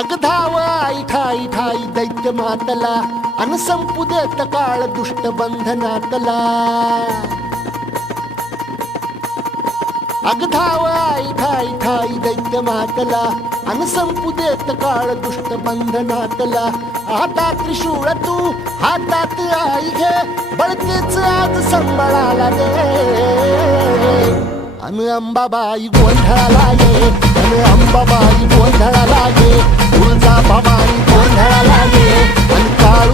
अग धाव आई ठाई ठाई दैत्य मातला अन संपू देत काळ दुष्ट बंधनातला अग धाव आई ठाई ठाई दैत्य मातला अन संपू देत काळ दुष्ट बंधनातला आता त्रिशूळ तू हातात आई घे बळतेच आज संबळाला दे अन अंबाबाई गोंधळाला ये अन अंबाबाई गोंधळाला ये तुळजा भवानी गोंधळाला ये अन काळू